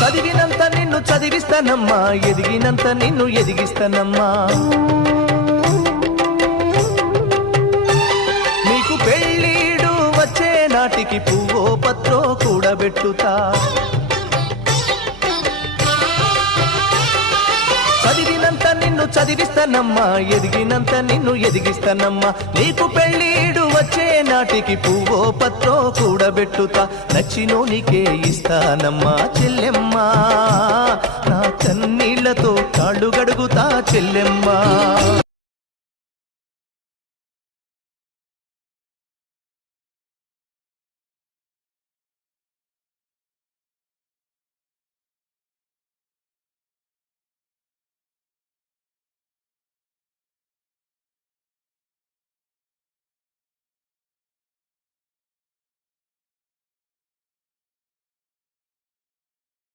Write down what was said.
చదివినంత నిన్ను చదివిస్తానమ్మా, ఎదిగినంత నిన్ను ఎదిగిస్తానమ్మా. నీకు పెళ్ళీడు వచ్చే నాటికి పువ్వో పత్రో కూడబెట్టుతా. చదివినంత నిన్ను చదివిస్తానమ్మా, ఎదిగినంత నిన్ను ఎదిగిస్తానమ్మా. నీకు పెళ్ళీడు వచ్చే నాటికి పువ్వో పత్రో కూడబెట్టుతా. నచ్చినోనికే ఇస్తానమ్మా చెల్లెమ్మా, నా కన్నీళ్లతో కాళ్ళు గడుగుతా చెల్లెమ్మా.